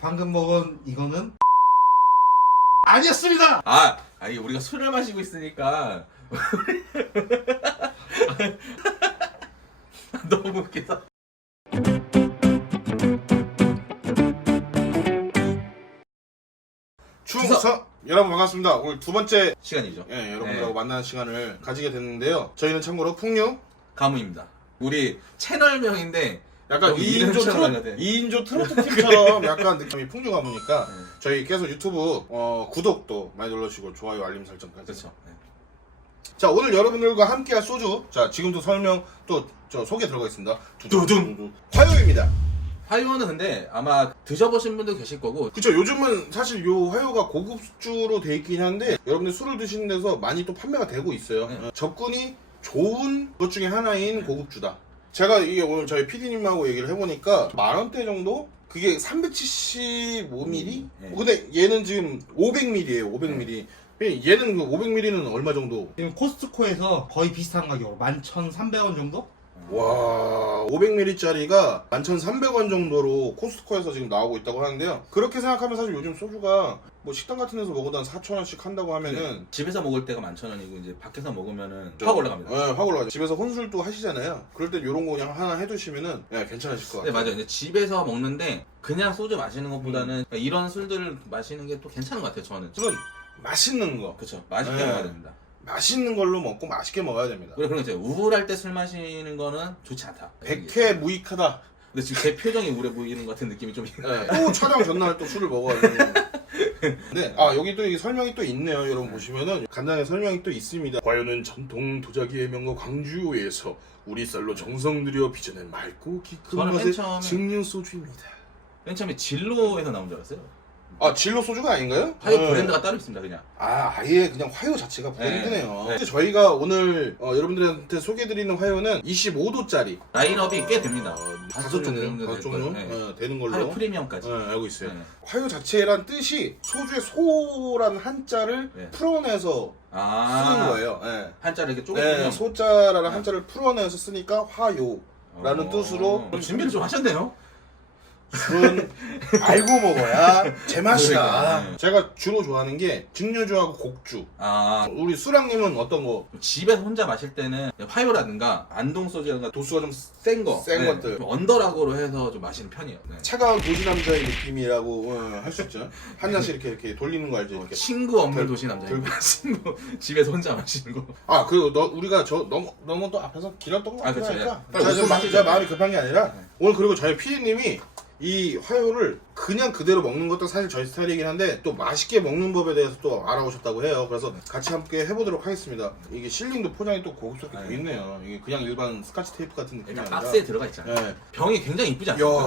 방금 먹은 이거는 아니었습니다. 아, 아니 우리가 술을 마시고 있으니까 너무 웃기다. 추석 여러분 반갑습니다. 오늘 두 번째 시간이죠. 예, 여러분들하고 네. 만나는 시간을 가지게 됐는데요. 저희는 참고로 풍류 가무입니다. 우리 채널명인데 약간 너무 2인조 이름처럼 트로트 하거든. 2인조 트로트 팀처럼 약간 느낌이 풍류 가 보니까 네. 저희 계속 유튜브 어, 구독도 많이 눌러주시고 좋아요 알림 설정까지. 그렇죠. 네. 자 오늘 여러분들과 함께할 소주 자 지금도 설명 또 저 소개 들어가 있습니다. 두둥 화요입니다. 화요는 근데 아마 드셔보신 분도 계실 거고 그쵸 요즘은 사실 요 화요가 고급주로 돼 있긴 한데 여러분들 술을 드시는 데서 많이 또 판매가 되고 있어요 네. 어, 접근이 좋은 것 중에 하나인 고급주다 제가 이게 오늘 저희 PD님하고 얘기를 해보니까 만 원대 정도? 그게 375ml? 네. 근데 얘는 지금 500ml에요 500ml 얘는 그 500ml는 얼마 정도? 지금 코스트코에서 거의 비슷한 가격으로 11,300원 정도? 와 500ml짜리가 11,300원 정도로 코스트코에서 지금 나오고 있다고 하는데요 그렇게 생각하면 사실 요즘 소주가 뭐 식당 같은 데서 먹어도 한 4,000원씩 한다고 하면은 집에서 먹을 때가 만천 원이고 이제 밖에서 먹으면은 좀- 확 올라갑니다. 네, 확 올라가죠. 집에서 혼술도 하시잖아요. 그럴 때 이런 거 그냥 하나 해두시면은 예, 괜찮으실 것 네 같아요. 맞아요. 근데 집에서 먹는데 그냥 소주 마시는 것보다는 이런 술들을 마시는 게 또 괜찮은 것 같아요. 저는. 술은 맛있는 거, 그렇죠. 맛있게 네. 먹어야 됩니다. 맛있는 걸로 먹고 맛있게 먹어야 됩니다. 그래 거 있어요. 우울할 때 술 마시는 거는 좋지 않다. 백회 무익하다. 근데 지금 제 표정이 우울해 보이는 것 같은 느낌이 좀. 예, 또 촬영 전날 또 술을 먹어가지고. 네, 아 여기 또 이게 설명이 또 있네요. 여러분 보시면은 간단하게 설명이 또 있습니다. 과연은 전통 도자기의 명거 광주에서 우리 쌀로 정성 들여 빚어낸 맑고 깊은 저는 맨 맛의 처음에- 증류 소주입니다. 맨 처음에 진로에서 나온 줄 알았어요. 아 진로 소주가 아닌가요? 화요 네. 브랜드가 따로 있습니다. 그냥. 아, 아예 그냥 화요 자체가 브랜드네요. 네. 근데 저희가 오늘 어, 여러분들한테 소개드리는 화요는 25도짜리 라인업이 꽤 됩니다. 어, 다섯 종류, 다섯 될 종류 거예요. 네. 어, 되는 걸로 화요 프리미엄까지. 네, 알고 있어요. 네. 화요 자체란 뜻이 소주의 소라는 한자를 네. 풀어내서 아. 쓰는 거예요. 네. 한자를 이렇게 쪼개. 네, 소자라는 한자를 풀어내서 쓰니까 화요. 라는 뜻으로 어, 준비를 좀 하셨네요. 술은 알고 먹어야 제맛이다. 그러니까, 네. 제가 주로 좋아하는 게 증류주하고 곡주. 아 우리 수랑님은 어떤 거? 집에서 혼자 마실 때는 화요라든가 안동 소주라든가 도수가 좀 센 거, 센 것들. 좀 언더락으로 해서 좀 마시는 편이에요. 네. 차가운 도시 남자의 느낌이라고 어, 할수 있죠. 한 잔씩 이렇게 이렇게 돌리는 거 알죠? 이렇게. 친구 없는 들- 도시 남자. 들- 친구 집에서 혼자 마시는 거. 아, 그리고 너 우리가 저 너무 너무 또 앞에서 길었던 거 아, 그쵸, 같으니까. 예. 자, 저 마, 마시죠. 저 마음이 급한 게 아니라 네. 오늘 그리고 저희 피디님이 이 화요를 그냥 그대로 먹는 것도 사실 저희 스타일이긴 한데 또 맛있게 먹는 법에 대해서 또 알아오셨다고 해요. 그래서 같이 함께 해보도록 하겠습니다. 이게 실링도 포장이 또 고급스럽게 네. 돼 있네요. 이게 그냥 일반 스카치 테이프 같은 느낌이 아니라. 박스에 들어가 있잖아요. 예. 병이 굉장히 이쁘지. 않습니까?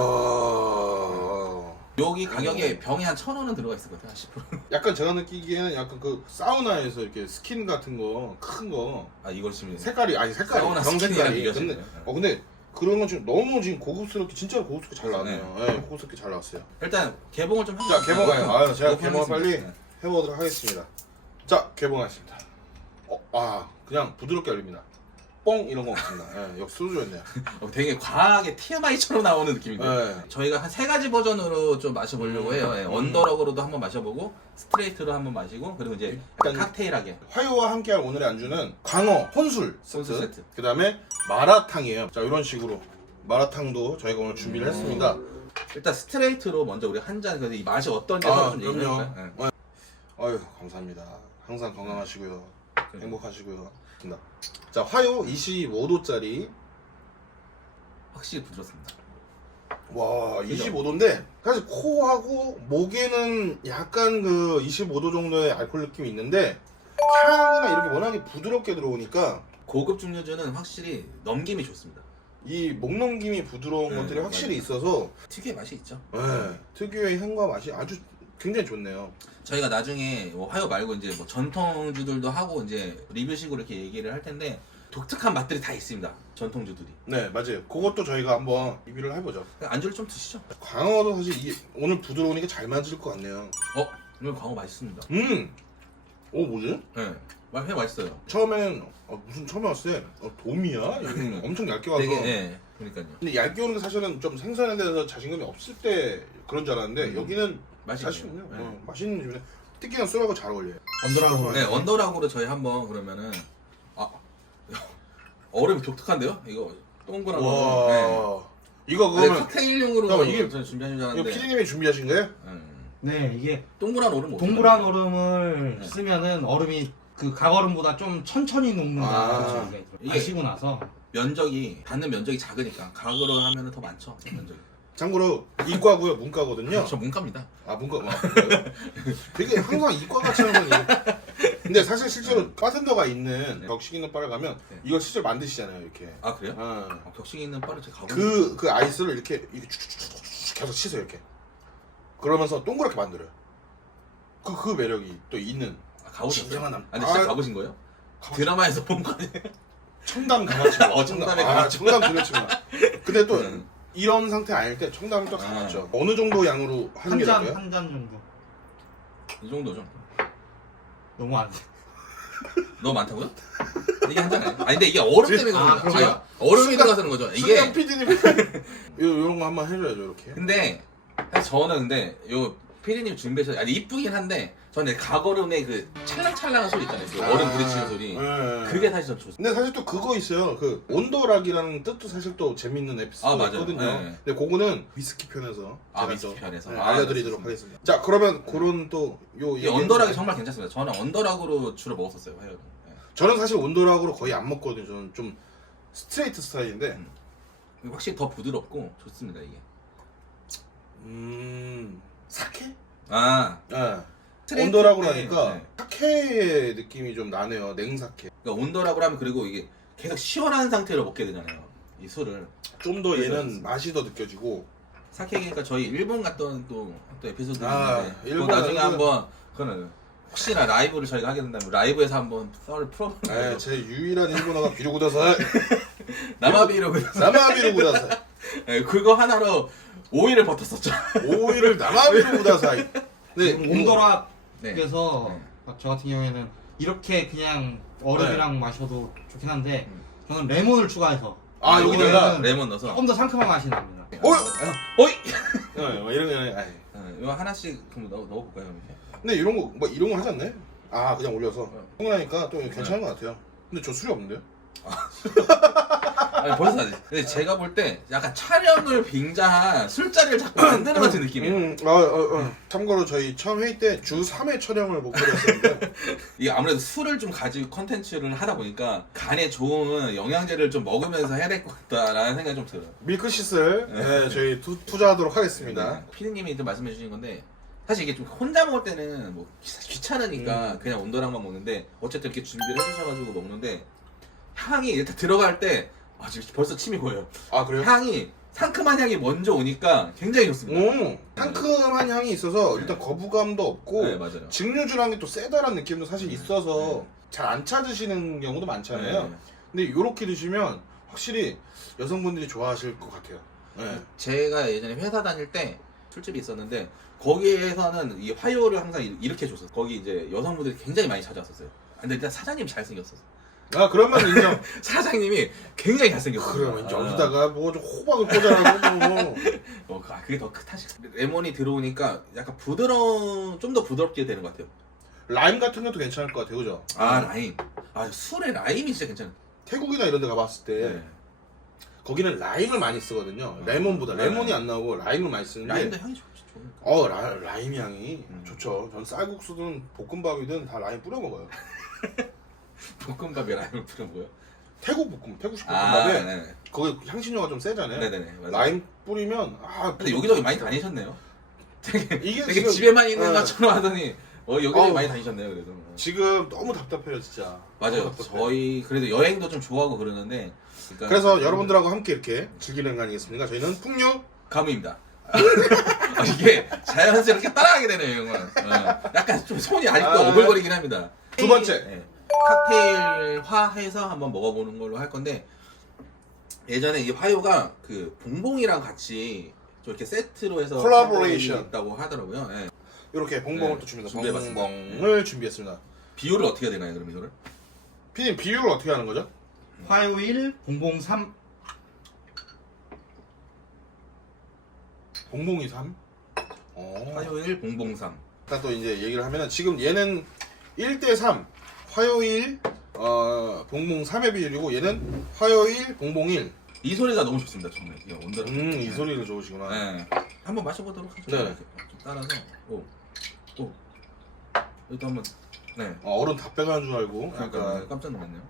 여기 가격에 병이 한 천 원은 들어가 있을 것 같아요. 10%. 약간 제가 느끼기에는 약간 그 사우나에서 이렇게 스킨 같은 거 큰 거 아 이걸 쓰면 색깔이 아니 색깔이 사우나 병 스킨이랑 색깔이 비교하시는 근데 거예요? 어 근데 그런 건 지금 너무 지금 고급스럽게 진짜 고급스럽게 잘 나왔네요. 네. 예, 고급스럽게 잘 나왔어요. 일단 개봉을 좀자 개봉해요. 아 제가 개봉 빨리 네. 해보도록 하겠습니다. 자 개봉하겠습니다. 어, 아 그냥 부드럽게 열립니다. 뻥 이런 거 없습니다. 예, 역시 소주였네요. 어, 되게 과하게 TMI처럼 나오는 느낌인데 예. 저희가 한 세 가지 버전으로 좀 마셔보려고 음. 해요. 예, 음. 언더럭으로도 한번 마셔보고 스트레이트로 한번 마시고 그리고 이제 약간 일단- 칵테일하게 화요와 함께할 오늘의 안주는 광어 혼술 혼술 세트. 그 다음에 마라탕이에요. 자 이런 식으로 마라탕도 저희가 오늘 준비를 음. 했습니다. 일단 스트레이트로 먼저 우리 한잔 그래서 이 맛이 어떤지 아, 좀 얘기해 그럼요. 볼까요? 예. 아유 감사합니다. 항상 건강하시고요. 네. 행복하시고요. 자 화요 25도짜리 확실히 부드럽습니다. 와 그죠? 25도인데 사실 코하고 목에는 약간 그 25도 정도의 알코올 느낌이 있는데 향이나 이렇게 워낙에 부드럽게 들어오니까 고급 증류주는 확실히 넘김이 좋습니다. 이 목 넘김이 부드러운 네, 것들이 확실히 맞아요. 있어서 특유의 맛이 있죠. 네, 특유의 향과 맛이 아주 굉장히 좋네요. 저희가 나중에 뭐 화요 말고 이제 뭐 전통주들도 하고 이제 리뷰식으로 이렇게 얘기를 할 텐데 독특한 맛들이 다 있습니다. 전통주들이. 네 맞아요. 그것도 저희가 한번 리뷰를 해보죠. 안주를 좀 드시죠. 광어도 사실 이게 오늘 부드러우니까 잘 맞을 것 같네요. 어, 오늘 광어 맛있습니다. 음 오 뭐지? 네. 맛- 회 맛있어요. 처음엔 어, 무슨 처음에 왔을 때 어, 돔이야? 음. 엄청 얇게 와서 되게 예. 그러니까요. 근데 얇게 오는 게 사실은 좀 생선에 대해서 자신감이 없을 때 그런 줄 알았는데 음. 여기는 맛있네요. 자신있네요 네. 어, 맛있는 집이네 특히나 술하고 잘 어울려요 언더라고. 네, 언더락으로 저희 한번 그러면은 아 얼음이 독특한데요? 이거 동그란 와 거. 이거 네. 근데 그러면 칵테일용으로 잠깐만, 이게- 저는 준비하신 줄 이거 알았는데. 피디님이 준비하신 거예요? 음. 네, 이게 동그란 얼음 못 동그란 써요. 얼음을 네. 쓰면은 얼음이 그 각얼음보다 좀 천천히 녹는다. 아. 들어요. 이게- 마시고 나서 면적이 닿는 면적이 작으니까 각으로 하면은 더 많죠 면적이. 참고로 이과고요 문과거든요 저 문과입니다. 아 문과 아, 문과요? 되게 항상 이과같이 하는 건 근데 사실 실제로 바텐더가 있는 네. 격식 있는 바를 가면 네. 이걸 실제로 만드시잖아요 이렇게 아 그래요? 어. 아, 격식 있는 바를 제가 가고. 그, 그 아이스를 이렇게, 이렇게 쭉쭉쭉쭉 계속 치세요, 이렇게. 그러면서 동그랗게 만들어요. 그, 그 매력이 또 있는. 아, 가보셨어요? 진정한 남- 아, 근데 진짜 아, 가보신 거예요? 드라마에서 본 거 아니에요? 청담 가마치마. 어, 청담의 아, 가마치마. 청담 가마치마. 근데 또, 음. 이런 상태 아닐 때 청담은 또 아. 가맞죠. 어느 정도 양으로 하는 한게잔 나아요? 한 잔 정도. 이 정도죠. 너무 안 돼. 너무 많다고요? 이게 한 잔에. 아니 근데 이게 얼음 때문에 그런 아, 거죠. 그래요? 아니, 얼음이 순간- 들어가서 그런 거죠. 순간 이게 PD님. 이런 거 한번 해줘야죠, 이렇게. 근데 사실 저는 근데 요 피디님 준비해서 아니 이쁘긴 한데 저는 각얼음의 그 찰랑찰랑한 소리 있잖아요. 그 얼음 부딪히는 소리. 네. 그게 사실 전 좋습니다. 근데 사실 또 그거 있어요. 그 온도락이라는 뜻도 사실 또 재밌는 에피소드가 아, 맞아요. 있거든요. 네. 근데 그거는 위스키 편에서 아, 제가 위스키 또, 편에서. 네, 아, 알려드리도록 좋습니다. 하겠습니다. 자 그러면 그런 또요 이 언더락이 정말 괜찮습니다. 저는 언더락으로 주로 먹었었어요. 화요일. 네. 저는 사실 온도락으로 거의 안 먹거든요. 저는 좀 스트레이트 스타일인데 음. 확실히 더 부드럽고 좋습니다 이게. 음 사케? 아 네. 스트레이트 온도락으로 때, 하니까 네. 사케의 느낌이 좀 나네요. 냉사케. 그러니까 온더락으로 하면 그리고 이게 계속 시원한 상태로 먹게 되잖아요. 이 술을. 좀더 그래서 얘는 맛이 더 느껴지고 사케니까 저희 일본 갔던 또, 또 에피소드 아, 있는데 그거 일본 나중에 가면- 한번 그거는 혹시나 라이브를 저희가 하게 된다면 라이브에서 한번 썰을 풀어보는 네, 걸로 제 유일한 일본어가 비루구다사 남아비로 나마비루구다사 네, 그거 하나로 5일을 버텼었죠. 오이를 나마비루구다사 네, 온더락에서 네. 막저 같은 경우에는 이렇게 그냥 얼음이랑 마셔도 좋긴 한데 음. 저는 레몬을 추가해서 아, 여기다가 이거는 레몬 넣어서. 조금 더 상큼한 맛이 납니다. 어이! 어이! 네, 뭐 이런 거. 네, 이거 하나씩 그럼 넣어 넣어볼까요, 이렇게? 근데 이런 거 뭐 이런 거 하지 않나요? 아 그냥 올려서 네. 흥나니까 또 괜찮은 것 같아요. 근데 저 술이 없는데요? 아니 벌써 안 돼. 근데 제가 볼 때 약간 촬영을 빙자한 술자리를 자꾸 만드는 것 같은 느낌이에요. 음, 어, 어, 어. 참고로 저희 처음 회의 때 주 3회 촬영을 목표로 했었는데 이게 아무래도 술을 좀 가지고 컨텐츠를 하다 보니까 간에 좋은 영양제를 좀 먹으면서 해야 될 것 같다라는 생각이 좀 들어요. 밀크시슬 네, 저희 투, 투자하도록 하겠습니다. 네. 피디님이 좀 말씀해 주신 건데 사실 이게 좀 혼자 먹을 때는 뭐 귀- 귀찮으니까 음. 그냥 온도랑만 먹는데 어쨌든 이렇게 준비를 해주셔가지고 먹는데 향이 일단 들어갈 때 아, 지금 벌써 침이 고여요. 아 그래요? 향이 상큼한 향이 먼저 오니까 굉장히 좋습니다. 오, 상큼한 향이 있어서 일단 거부감도 없고 네 맞아요. 증류주라는 게 또 세다란 느낌도 사실 네. 있어서 네. 잘안 찾으시는 경우도 많잖아요. 네. 근데 이렇게 드시면 확실히 여성분들이 좋아하실 것 같아요. 네. 제가 예전에 회사 다닐 때 술집이 있었는데 거기에서는 이 화요를 항상 이- 이렇게 줬어요. 거기 이제 여성분들이 굉장히 많이 찾아왔었어요. 근데 일단 사장님 이 잘생겼었어. 아 그러면 인정. 사장님이 굉장히 잘생겼어요. 그러면 여기다가 뭐 좀 호박을 꽂아라고 뭐. 어, 그- 아, 그게 더 탓이. 레몬이 들어오니까 약간 부드러운, 좀 더 부드럽게 되는 것 같아요. 라임 같은 것도 괜찮을 것 같아요, 그죠? 아 라임. 아 술에 라임이 진짜 괜찮아. 태국이나 이런 데 가봤을 때 네. 거기는 라임을 많이 쓰거든요. 아. 레몬보다 네. 레몬이 안 나오고 라임을 많이 쓰는데 라임도 향이 좋지. 좋으니까. 어 라, 라임 향이 음. 좋죠. 전 쌀국수든 볶음밥이든 다 라임 뿌려 먹어요. 볶음밥에 라임을 뿌려 먹어요. 태국 볶음, 태국식 아, 볶음밥에 네. 거기 향신료가 좀 세잖아요. 네네네. 맞아요. 라임 뿌리면 아 근데 여기저기 많이 다니셨네요. 되게 이게 되게 지금- 집에만 있는 네. 것처럼 하더니 어 여기저기 어우. 많이 다니셨네요 그래도. 지금 너무 답답해요, 진짜. 맞아요. 너무 답답해요. 저희 그래도 여행도 좀 좋아하고 그러는데. 그러니까 그래서 여러분들하고 함께 이렇게 즐기는 거 아니겠습니까? 저희는 풍류 가무입니다. 아, 이게 자연스럽게 따라하게 되네요 건. 어, 약간 좀 손이 아직도 아. 오글거리긴 합니다. 두 번째. 네. 칵테일화해서 한번 먹어보는 걸로 할 건데 예전에 이 화요가 그 봉봉이랑 같이 좀 이렇게 세트로 해서 콜라보레이션. 있다고 하더라고요. 네. 이렇게 봉봉을 네, 또 준비했습니다. 준비해봤습니다. 봉봉을 준비했습니다. 비율을 어떻게 해야 되나요, 그럼 이거를? 피디님 비율을 어떻게 하는 거죠? 화요일 003 봉봉이 3. 어. 화요일 봉봉삼. 일단 또 이제 얘기를 하면은 지금 얘는 1대 3. 화요일 어 봉봉 3의 비율이고 얘는 화요일 봉봉 1. 이 소리가 너무 좋습니다, 정말. 이게 온다. 음, 이 소리를 좋으시구나. 네. 한번 마셔보도록 하죠. 네. 좀 따라서. 오, 오. 이것도 한번. 네. 어, 얼음 다 빼가는 줄 알고 그러니까 약간 깜짝 놀랐네요.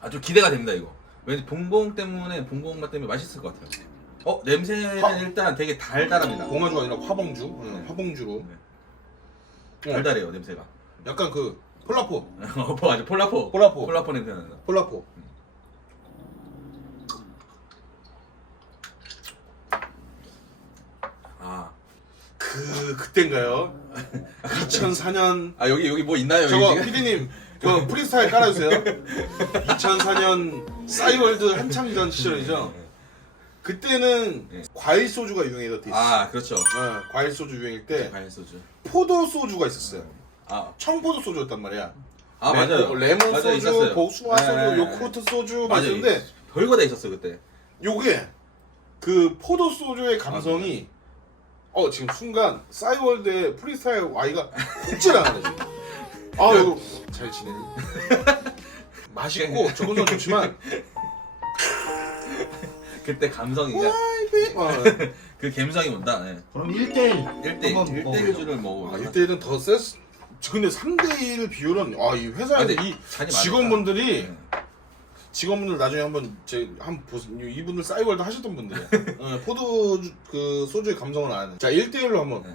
아주 기대가 됩니다 이거. 왠지 봉봉 때문에 봉봉 맛 때문에 맛있을 것 같아요. 어 냄새는 화- 일단 되게 달달합니다. 봉화주가 아니라 화봉주. 네. 응, 화봉주로. 네. 달달해요 냄새가. 약간 그 폴라포. 어 맞아 폴라포. 폴라포. 폴라포 냄새 난다. 폴라포. 아. 그 그땐가요? 2004년 아 여기 여기 뭐 있나요? 저거 여기 지금? 피디님 그 프리스타일 깔아주세요. 2004년 싸이월드 한창 전 시절이죠. 그때는 네. 과일 소주가 유행했던 때 있어요. 아 그렇죠. 어, 과일 소주 유행일 때 과일 소주. 포도 소주가 있었어요. 아, 청포도 소주였단 말이야. 아 레- 맞아요. 레몬 맞아요, 소주, 있었어요. 복숭아 네, 소주, 네, 네. 요코트 소주 맞아요. 마시는데 별거 다 있었어요 그때. 요게 그 포도 소주의 감성이 어 지금 순간 싸이월드의 프리스타일 Y가 훅 지나가네 지금. 아 이거 잘 지내니? 맛있고 조금 더 좋지만 그때 감성이 그냥 어, 그 감성이 온다. 네. 그럼 1대1 1대 한번 1대 먹어보죠. 1주를 먹어. 아, 1대1은 더셌 어. 근데 3대1 비율은 아 이 회사에서 근데 이 잔이 직원분들이 네. 직원분들 나중에 한번 제한 보세요. 이분들 싸이월드 하셨던 분들이에요. 어, 포도 주- 그 소주의 감성을 아는. 자 1대 1로 한번. 네.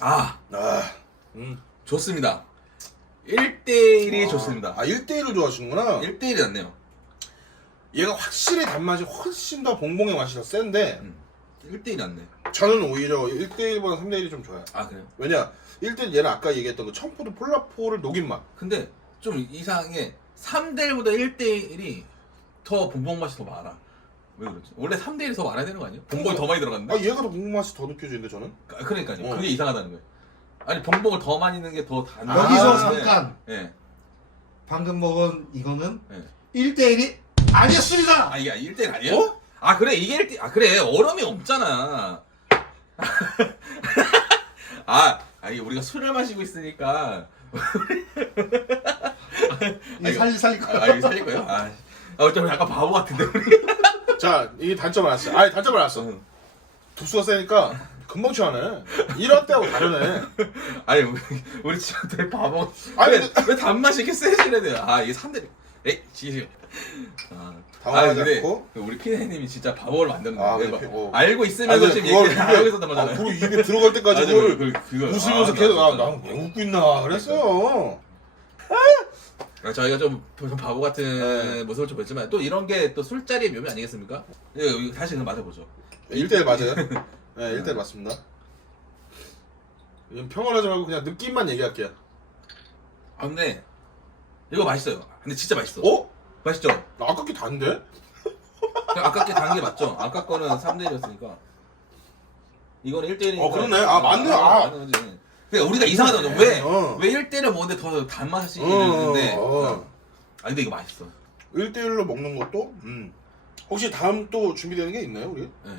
아 아, 음. 좋습니다. 1대1이 좋습니다. 아 1대 1을 좋아하시는구나. 1대1이 낫네요. 얘가 확실히 단맛이 훨씬 더 봉봉의 맛이 더 센데 음. 1대1이 낫네. 저는 오히려 1대1보다 3대1이 좀 좋아요. 아 그래요? 왜냐 1대1 얘는 아까 얘기했던 그 청포도 폴라포를 녹인 맛. 근데 좀 이상하게 3대1보다 1대1이 더 봉봉 맛이 더 많아. 왜 그렇지? 원래 3대1이 더 많아야 되는 거 아니에요? 봉봉이 더 많이 들어갔는데? 아 얘가 더 봉봉 맛이 더 느껴지는데 저는. 아, 그러니까요. 어. 그게 이상하다는 거예요. 아니 봉봉을 더 많이 넣는 게 더 단. 아, 여기서 네. 잠깐 예. 방금 먹은 이거는 네. 1대1이 아니었습니다. 아 이게 1대1 아니에요? 어? 아 그래 이게 1대 아 그래 얼음이 없잖아. 아 아니 우리가 술을 마시고 있으니까 이 살리 살릴 거야. 아, 아 이거 살릴 거예요? 아, 아, 좀 약간 바보 같은데 우리. 자 이게 단점을 알았어. 아니 단점을 알았어. 응. 도수가 세니까 금방 취하네. 이럴 때하고 다르네. 아니 우리 우리 지금 되게 바보. 아니, 왜, 왜 단맛이 이렇게 세지래? 아 이게 3대. 에이 지지. 아, 당황하지 근데 않고. 우리 피디님이 진짜 바보를 만드는 아, 어. 알고 있으면서 지금 얘기를 안 하고 있었단 아, 말이잖아요. 그리고 입에 들어갈 때까지 맞아, 그거를 그- 그거. 웃으면서 아, 계속 맞아, 아, 맞아. 나는 왜 웃고 있나 그랬어요. 아, 저희가 좀, 좀 바보 같은 네. 모습을 좀 보였지만 또 이런 게 또 술자리의 묘미 아니겠습니까? 예, 이거 다시 그럼 맞아보죠. 1대1 맞아요. 네, 1대1 맞습니다. 이건 평언하지 말고 그냥 느낌만 얘기할게요. 아 근데 이거 맛있어요. 근데 진짜 맛있어. 어? 맛있죠? 나 아깝게 단데? 아깝게 단 게 맞죠? 아까 거는 3대1이었으니까 이거는 1대1이니까 어, 그러네. 아, 맞네. 아. 그러니까 우리가 이상하다 왜? 어. 왜 1대1을 먹는데 더 단맛이 어, 있는데 어. 아 근데 이거 맛있어 1대1로 먹는 것도 음. 혹시 다음 또 준비되는 게 있나요, 우리? 네.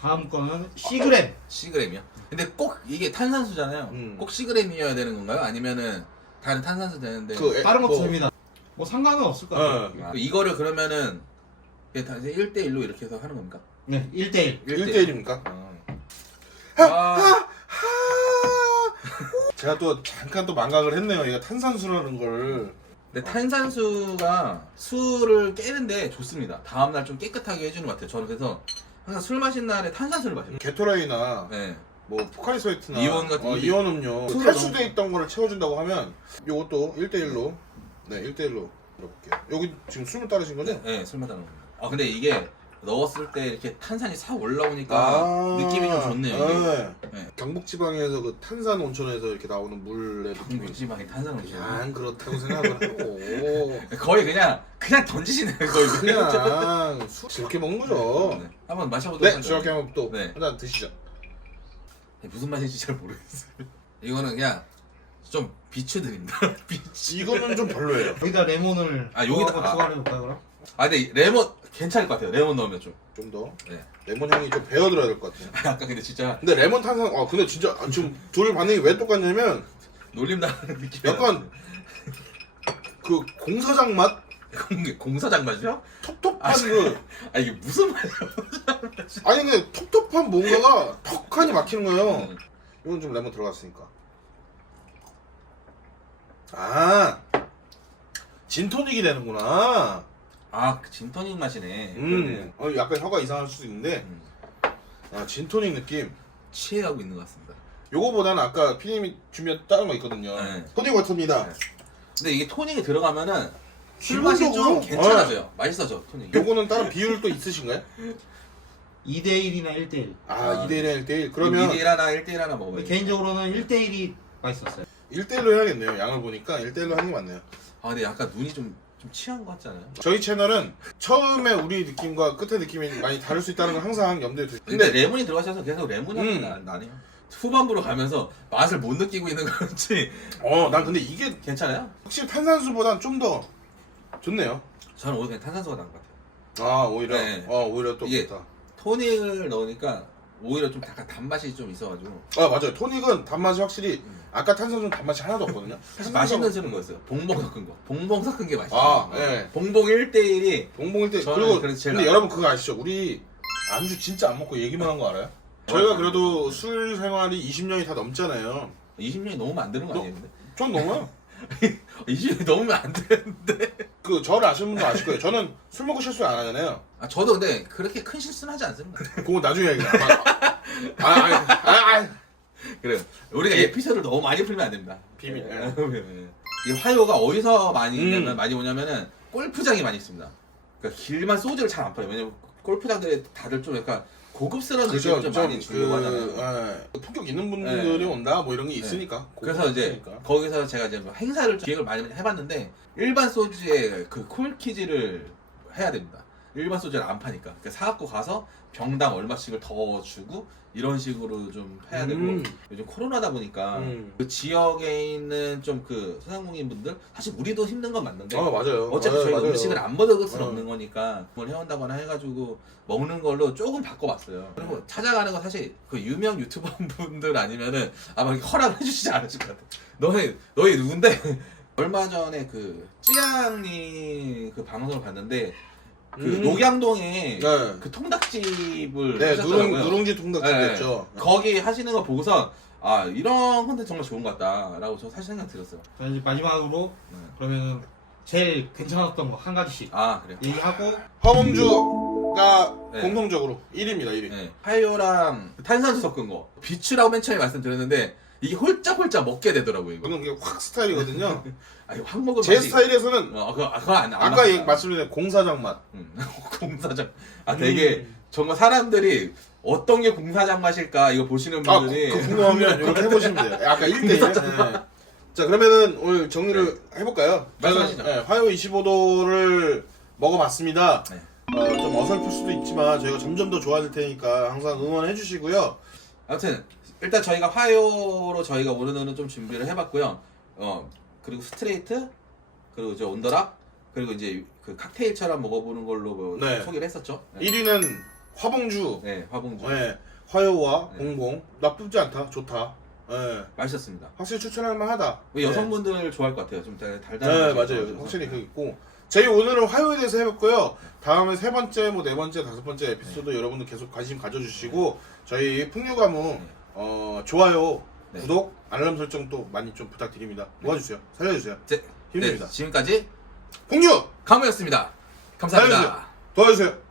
다음 거는 시그램. 시그램이요? 근데 꼭 이게 탄산수잖아요 음. 꼭 시그램이어야 되는 건가요? 아니면은 다른 탄산수 되는데 그 애- 다른 것도 뭐, 됩니다. 뭐 상관은 없을 것 같아요. 어. 그 이거를 그러면은 다 이제 1대1로 이렇게 해서 하는 겁니까? 네, 1대1. 1대1입니까? 아. 아, 제가 또 잠깐 또 망각을 했네요. 얘가 탄산수라는 걸. 근데 탄산수가 술을 깨는데 좋습니다. 다음날 좀 깨끗하게 해주는 것 같아요. 저는 그래서 항상 술 마신 날에 탄산수를 마셔요. 게토라이나 네. 뭐 포카리 스웨트나 이온 같은 어, 이- 이온 음료 탈수돼 있던 거를 채워준다고 하면 요것도 1대1로 네 1대1로 넣어볼게요. 여기 지금 술을 따르신 거죠? 네, 네, 술 마다는 겁니다. 아 근데 이게 넣었을 때 이렇게 탄산이 싹 올라오니까 느낌이 좀 좋네요. 이게. 네. 네. 경북 지방에서 그 탄산 온천에서 이렇게 나오는 물의 느낌이 경북지방에 탄산을 넣으 그냥 그렇다고 생각을 하고 거의 그냥 그냥 던지시네요. 거의 그냥 술 즐겁게 먹는 거죠. 네. 한번 마셔보도록 네. 저렇게 한번 또 네. 한잔 드시죠. 무슨 맛인지 잘 모르겠어요. 이거는 그냥 좀 비추드립니다. 비추. 이거는 좀 별로예요. 여기다 레몬을 아, 여기다- 아. 추가해 볼까요 그럼? 아 근데 레몬 괜찮을 것 같아요. 레몬 넣으면 좀. 좀 더 네. 레몬 향이 좀 배어 들어야 될 것 같아요. 아까 근데 진짜 근데 레몬 탄산 아 근데 진짜 아, 지금 둘 반응이 왜 똑같냐면 놀림 나는 느낌. 약간 그 공사장 맛 공, 공사장 맛이요? 텁텁한 아, 그아 이게 무슨 맛이야? 아니 근데 텁텁한 뭔가가 턱하니 막히는 거예요. 음. 이건 좀 레몬 들어갔으니까. 아 진토닉이 되는구나. 아 진토닉 맛이네. 음, 어, 약간 혀가 이상할 수도 있는데 음. 아 진토닉 느낌. 취해가고 있는 것 같습니다. 요거보다는 아까 피디님이 준비한 다른 거 있거든요. 네. 토닉 워터입니다. 네. 근데 이게 토닉이 들어가면은 술 맛이 기본적으로? 좀 괜찮아져요. 맛있어져 토닉. 요거는 다른 비율 또 있으신가요? 2대 1이나 1대 1. 아, 아, 2대1, 1대1. 그러면 2대1 하나 1대1 하나 먹어요. 개인적으로는 1대 1이 맛있었어요. 1대1로 해야겠네요. 양을 보니까 1대1로 하는 게 맞네요. 아 근데 약간 눈이 좀, 좀 취한 것 같지 않아요? 저희 채널은 처음에 우리 느낌과 끝의 느낌이 많이 다를 수 있다는 걸 항상 염두에 두시고 근데 근데 레몬이 들어가셔서 계속 레몬 향이 음. 나, 나네요. 후반부로 가면서 맛을 못 느끼고 있는 건지 어, 난 근데 이게 괜찮아요? 확실히 탄산수보단 좀 더 좋네요. 저는 오히려 그냥 탄산수가 나은 것 같아요. 아, 오히려 네. 어, 오히려 또 이게- 좋다. 토닉을 넣으니까 오히려 좀 약간 단맛이 좀 있어가지고 아, 맞아요. 토닉은 단맛이 확실히 음. 아까 탄산수는 단맛이 하나도 없거든요. 사실 맛있는 술은 거였어요. 봉봉 섞은 거. 봉봉 섞은 게 맛있어요. 아, 네. 봉봉 1대1이 봉봉일 때 저는 그리고 그래서 제일 근데 나아요. 여러분 그거 아시죠? 우리 안주 진짜 안 먹고 얘기만 한 거 알아요? 저희가 그래도 술 생활이 20년이 다 넘잖아요. 20년이 넘으면 안 되는 거 너- 아니에요? 근데? 전 넘어요. 20년이 넘으면 안 되는데. 그 저를 아시는 분도 아실 거예요. 저는 술 먹고 실수 안 하잖아요. 아 저도 근데 그렇게 큰 실수는 하지 않습니다. 그거 나중에 얘기해. 아, 아, 아, 아, 아. 그래요. 우리가 예. 에피소드를 너무 많이 풀면 안 됩니다. 비밀. 예. 이 화요가 어디서 많이 음. 있냐면 많이 오냐면은 골프장이 많이 있습니다. 그러니까 길만 소주를 잘 안 팔아요. 왜냐면 골프장들이 다들 좀 약간 고급스러운? 느낌을 좀, 많이 주려고 하잖아요. 그, 예. 품격 있는 분들이 네. 온다 뭐 이런 게 있으니까. 그래서 이제 고급스러우니까. 거기서 제가 이제 뭐 행사를 좀 기획을 많이 해봤는데 일반 소주에 그 콜키지를 해야 됩니다. 일반 소주를 안 파니까. 그러니까 사갖고 가서 병당 얼마씩을 더 주고 이런 식으로 좀 해야 되고 음. 요즘 코로나다 보니까 음. 그 지역에 있는 좀 그 소상공인 분들 사실 우리도 힘든 건 맞는데 아 맞아요. 어차피 네, 저희가 맞아요. 음식을 안 먹을 수는 어. 없는 거니까 뭘 해온다거나 해가지고 먹는 걸로 조금 바꿔봤어요. 그리고 찾아가는 거 사실 그 유명 유튜버 분들 아니면은 아마 허락을 해주시지 않으실 것 같아. 너희 너희 누군데? 얼마 전에 그 찌양님 그 방송을 봤는데 그 음. 녹양동에 네. 그 통닭집을 네, 하셨더라고요. 누룽 누룽지 통닭집 네. 됐죠. 거기 하시는 거 보고서 아 이런 콘텐츠 정말 좋은 것 같다라고 저 사실 생각 들었어요. 자, 이제 마지막으로 네. 그러면은 제일 괜찮았던 거 한 가지씩 아 그래요. 얘기하고 허범주가 네. 공통적으로 1위입니다. 1위. 네. 파이오랑 탄산수 섞은 거 비추라고 맨 처음에 말씀드렸는데 이게 홀짝홀짝 먹게 되더라고요 이거. 저는 그게 확 스타일이거든요. 아니 확 먹으면 제 맛이- 스타일에서는 어 그거 아, 그거 안, 안 아까 말씀드린 공사장 맛. 음, 공사장. 아 되게 음. 정말 사람들이 어떤 게 공사장 맛일까 이거 보시는 아, 분들이 그 궁금하면 이렇게 해보시면 돼요. 아까 1대1. 자, 그러면은 오늘 정리를 해볼까요? 네. 말씀하시죠. 네, 화요 25도를 먹어봤습니다. 네. 어, 좀 어설플 수도 있지만 저희가 점점 더 좋아질 테니까 항상 응원해 주시고요. 아무튼 일단 저희가 화요로 저희가 오늘은 좀 준비를 해봤고요. 어 그리고 스트레이트 그리고 이제 온더락 그리고 이제 그 칵테일처럼 먹어보는 걸로 뭐 네. 소개를 했었죠. 네, 1위는 화봉주. 네 화봉주 네, 화요와 네. 봉봉. 나쁘지 않다. 좋다. 네, 맛있었습니다. 확실히 추천할 만하다. 왜 여성분들 좋아할 것 같아요. 좀 달- 달달한 네, 맛이 맞아요. 있어가지고. 확실히 그 있고. 저희 오늘은 화요에 대해서 해봤고요. 다음에 세 번째, 뭐 네 번째, 다섯 번째 에피소드 여러분들 계속 관심 가져주시고 저희 풍류가무 어, 좋아요, 네. 구독, 알람 설정 또 많이 좀 부탁드립니다. 모아주세요. 살려주세요. 네, 힘듭니다. 네, 지금까지 풍류 강우였습니다. 감사합니다. 살려주세요. 도와주세요.